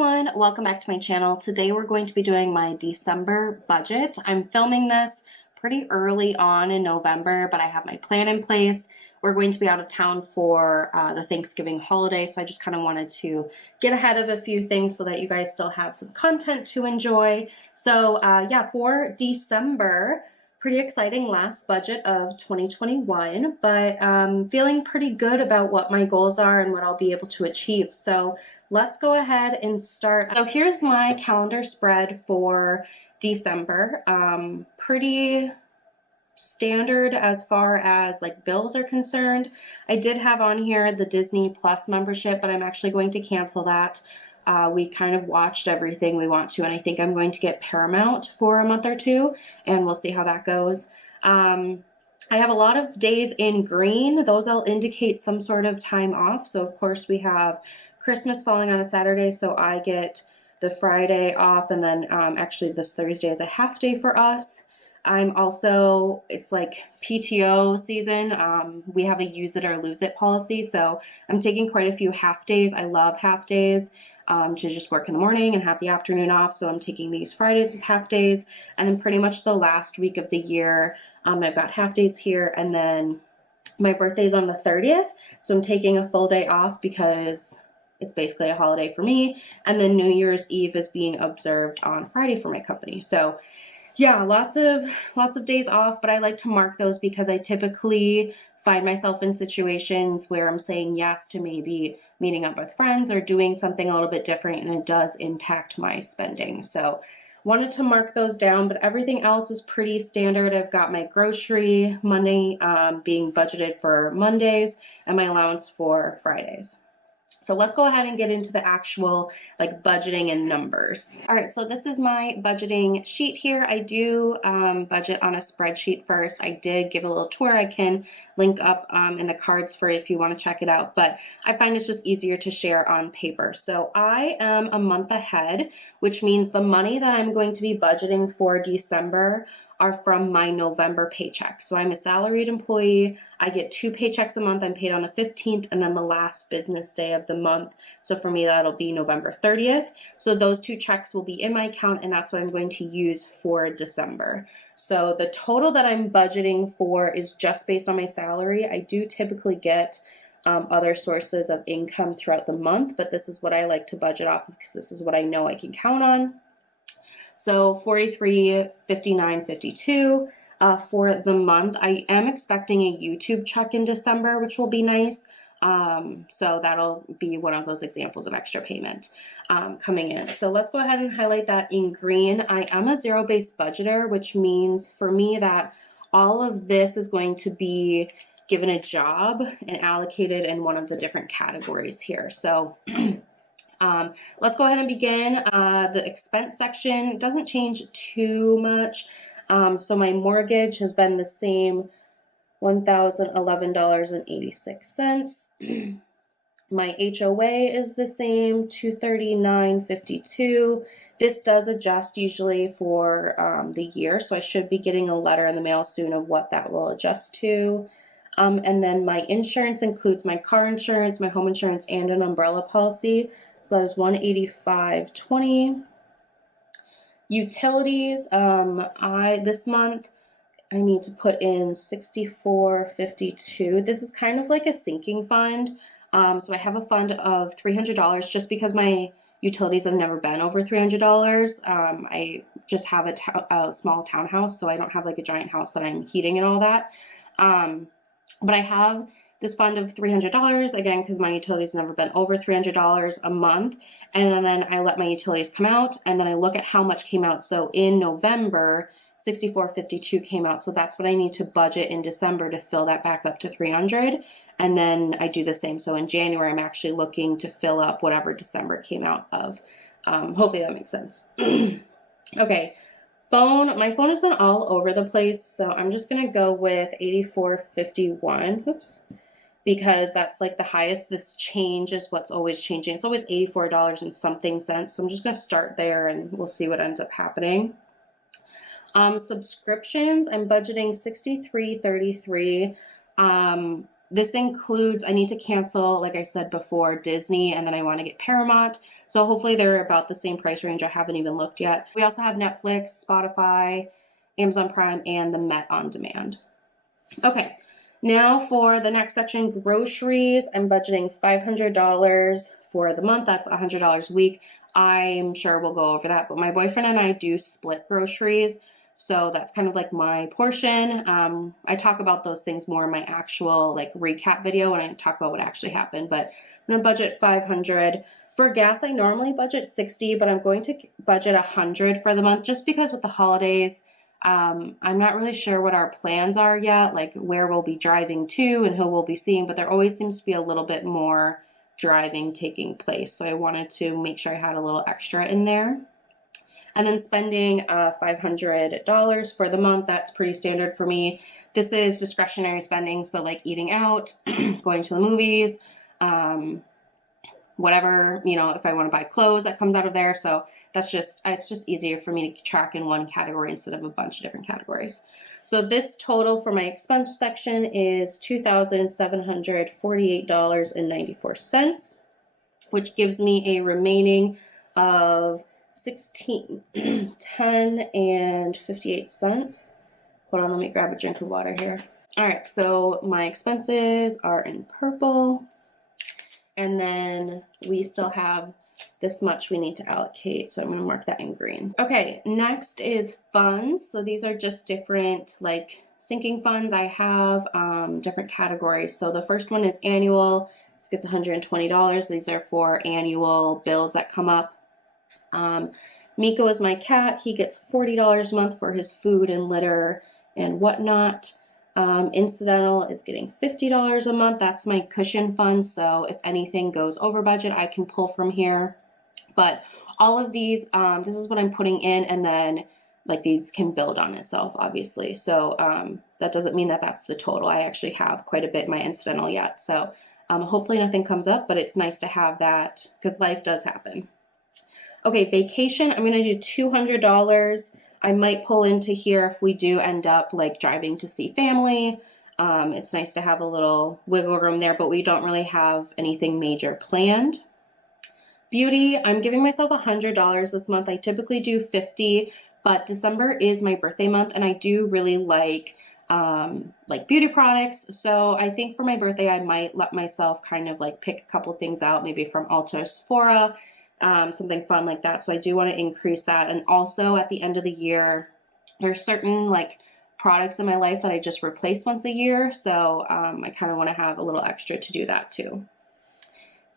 everyone, welcome back to my channel. Today we're going to be doing my December budget. I'm filming this pretty early on in November, but I have my plan in place. We're going to be out of town for the Thanksgiving holiday, so I just kind of wanted to get ahead of a few things so that you guys still have some content to enjoy. So yeah, for December, pretty exciting last budget of 2021, but feeling pretty good about what my goals are and what I'll be able to achieve. So let's go ahead and start. So here's my calendar spread for December. Pretty standard as far as like bills are concerned. I did have on here the Disney Plus membership, but I'm actually going to cancel that. We kind of watched everything we want to, and I think I'm going to get Paramount for a month or two, and we'll see how that goes. I have a lot of days in green. Those will indicate some sort of time off. So of course we have Christmas falling on a Saturday, so I get the Friday off, and then actually this Thursday is a half day for us. I'm also, it's like PTO season. We have a use it or lose it policy, so I'm taking quite a few half days. I love half days. To just work in the morning and have the afternoon off. So I'm taking these Fridays as half days, and then pretty much the last week of the year, I've got half days here, and then my birthday's on the 30th. So I'm taking a full day off because it's basically a holiday for me. And then New Year's Eve is being observed on Friday for my company. So yeah, lots of days off, but I like to mark those because I typically find myself in situations where I'm saying yes to maybe meeting up with friends or doing something a little bit different, and it does impact my spending. So wanted to mark those down, but everything else is pretty standard. I've got my grocery money being budgeted for Mondays and my allowance for Fridays. So let's go ahead and get into the actual like budgeting and numbers. All right, so this is my budgeting sheet here. I do budget on a spreadsheet first. I did give a little tour. I can link up in the cards for if you want to check it out, but I find it's just easier to share on paper. So I am a month ahead, which means the money that I'm going to be budgeting for December are from my November paycheck. So I'm a salaried employee. I get 2 paychecks a month. I'm paid on the 15th and then the last business day of the month. So for me, that'll be November 30th. So those 2 checks will be in my account, and that's what I'm going to use for December. So the total that I'm budgeting for is just based on my salary. I do typically get other sources of income throughout the month, but this is what I like to budget off of because this is what I know I can count on. So 43.59.52 for the month. I am expecting a YouTube check in December, which will be nice. So that'll be one of those examples of extra payment coming in. So let's go ahead and highlight that in green. I am a zero-based budgeter, which means for me that all of this is going to be given a job and allocated in one of the different categories here. So let's go ahead and begin. The expense section doesn't change too much. So my mortgage has been the same, $1,011.86. My HOA is the same, $239.52. This does adjust usually for the year, so I should be getting a letter in the mail soon of what that will adjust to. And then my insurance includes my car insurance, my home insurance, and an umbrella policy. So that is $185.20. Utilities, this month I need to put in $64.52. This is kind of like a sinking fund. So I have a fund of $300 just because my utilities have never been over $300. I just have a small townhouse, so I don't have like a giant house that I'm heating and all that. But I have this fund of $300, again, because my utilities have never been over $300 a month. And then I let my utilities come out, and then I look at how much came out. So in November, $64.52 came out. So that's what I need to budget in December to fill that back up to $300. And then I do the same. So in January, I'm actually looking to fill up whatever December came out of. Hopefully that makes sense. Okay. My phone has been all over the place, so I'm just going to go with $84.51. Whoops. Because that's like the highest. This change is what's always changing. It's always $84 and something cents. So I'm just going to start there and we'll see what ends up happening. Subscriptions, I'm budgeting $63.33. This includes, I need to cancel, like I said before, Disney, and then I want to get Paramount. So hopefully they're about the same price range. I haven't even looked yet. We also have Netflix, Spotify, Amazon Prime, and the Met On Demand. Okay, now for the next section, groceries. I'm budgeting $500 for the month. That's $100 a week. I'm sure we'll go over that, but my boyfriend and I do split groceries. So that's kind of like my portion. I talk about those things more in my actual like recap video when I talk about what actually happened, but I'm gonna budget $500. For gas, I normally budget $60, but I'm going to budget $100 for the month just because with the holidays, I'm not really sure what our plans are yet, like where we'll be driving to and who we'll be seeing, but there always seems to be a little bit more driving taking place. So I wanted to make sure I had a little extra in there. And then spending $500 for the month, that's pretty standard for me. This is discretionary spending, so like eating out, going to the movies, whatever, you know, if I want to buy clothes, that comes out of there. So that's just, it's just easier for me to track in one category instead of a bunch of different categories. So this total for my expense section is $2,748.94, which gives me a remaining of $16.10 and 58 cents. Hold on, let me grab a drink of water here. All right, so my expenses are in purple, and then we still have this much we need to allocate, so I'm going to mark that in green. Okay, next is funds. So these are just different like sinking funds I have, different categories. So the first one is annual. This gets $120. These are for annual bills that come up. Miko is my cat. He gets $40 a month for his food and litter and whatnot. Incidental is getting $50 a month. That's my cushion fund. So if anything goes over budget, I can pull from here. But all of these, this is what I'm putting in, and then like these can build on itself, obviously. So that doesn't mean that that's the total. I actually have quite a bit in my incidental yet. So hopefully nothing comes up, but it's nice to have that because life does happen. Okay, vacation, I'm going to do $200. I might pull into here if we do end up like driving to see family. It's nice to have a little wiggle room there, but we don't really have anything major planned. Beauty, I'm giving myself $100 this month. I typically do $50, but December is my birthday month, and I do really like beauty products. So I think for my birthday, I might let myself kind of like pick a couple things out, maybe from Ulta or Sephora, something fun like that. So I do want to increase that. And also at the end of the year, there's certain like products in my life that I just replace once a year. So I kind of want to have a little extra to do that too.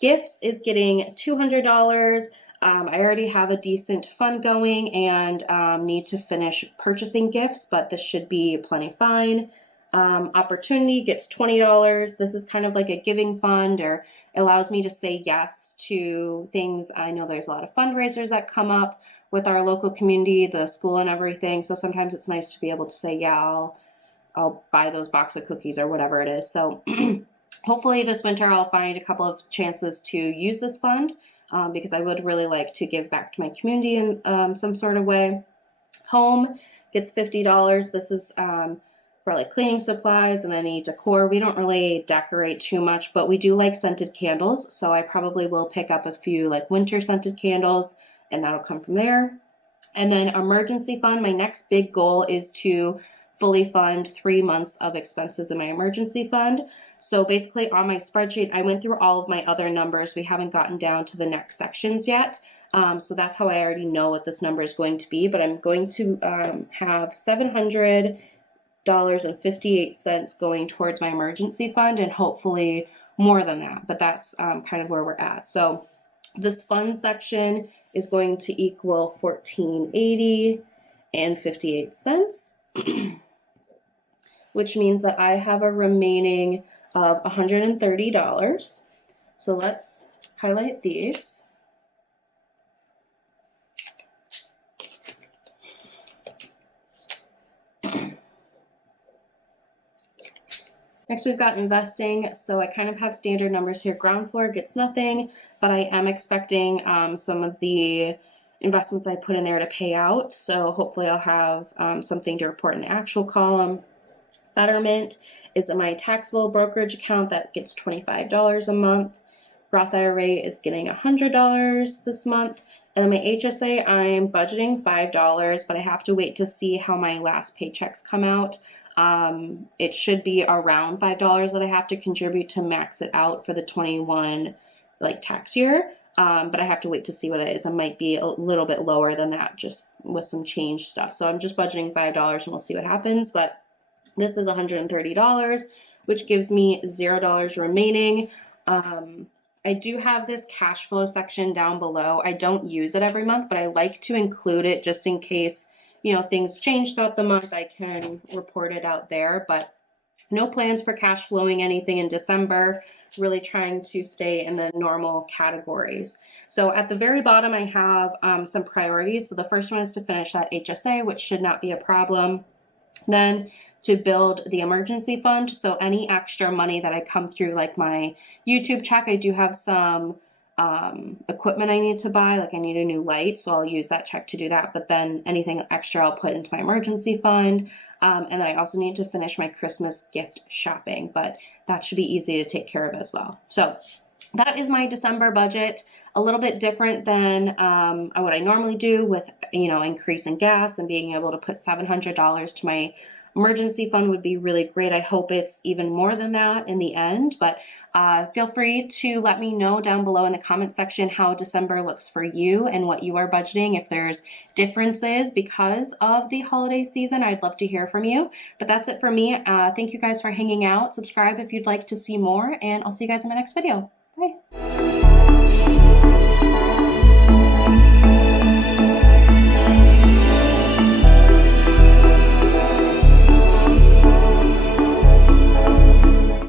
Gifts is getting $200. I already have a decent fund going and need to finish purchasing gifts, but this should be plenty fine. Opportunity gets $20. This is kind of like a giving fund, or it allows me to say yes to things. I know there's a lot of fundraisers that come up with our local community, the school and everything. So sometimes it's nice to be able to say, yeah, I'll buy those box of cookies or whatever it is. So hopefully this winter I'll find a couple of chances to use this fund because I would really like to give back to my community in some sort of way. Home gets $50. This is for like cleaning supplies and any decor. We don't really decorate too much, but we do like scented candles. So I probably will pick up a few like winter scented candles, and that'll come from there. And then emergency fund, my next big goal is to fully fund 3 months of expenses in my emergency fund. So basically on my spreadsheet, I went through all of my other numbers. We haven't gotten down to the next sections yet. So that's how I already know what this number is going to be, but I'm going to have $700.58 going towards my emergency fund, and hopefully more than that, but that's kind of where we're at. So this fund section is going to equal $14.80 and 58 cents, which means that I have a remaining of $130. So let's highlight these. Next, we've got investing. So I kind of have standard numbers here. Ground floor gets nothing, but I am expecting some of the investments I put in there to pay out. So hopefully I'll have something to report in the actual column. Betterment is in my taxable brokerage account that gets $25 a month. Roth IRA is getting $100 this month. And then my HSA, I'm budgeting $5, but I have to wait to see how my last paychecks come out. It should be around $5 that I have to contribute to max it out for the 21 tax year. But I have to wait to see what it is. It might be a little bit lower than that, just with some change stuff. So I'm just budgeting $5 and we'll see what happens. But this is $130, which gives me $0 remaining. I do have this cash flow section down below. I don't use it every month, but I like to include it just in case, things change throughout the month. I can report it out there, but no plans for cash flowing anything in December, really trying to stay in the normal categories. So at the very bottom, I have some priorities. So the first one is to finish that HSA, which should not be a problem. Then to build the emergency fund. So any extra money that I come through, like my YouTube check, I do have some equipment I need to buy, like I need a new light, so I'll use that check to do that. But then anything extra I'll put into my emergency fund. And then I also need to finish my Christmas gift shopping, but that should be easy to take care of as well. So that is my December budget. A little bit different than what I normally do with, increase in gas, and being able to put $700 to my emergency fund would be really great. I hope it's even more than that in the end, but feel free to let me know down below in the comment section how December looks for you and what you are budgeting. If there's differences because of the holiday season, I'd love to hear from you. But that's it for me. Thank you guys for hanging out. Subscribe if you'd like to see more, and I'll see you guys in my next video.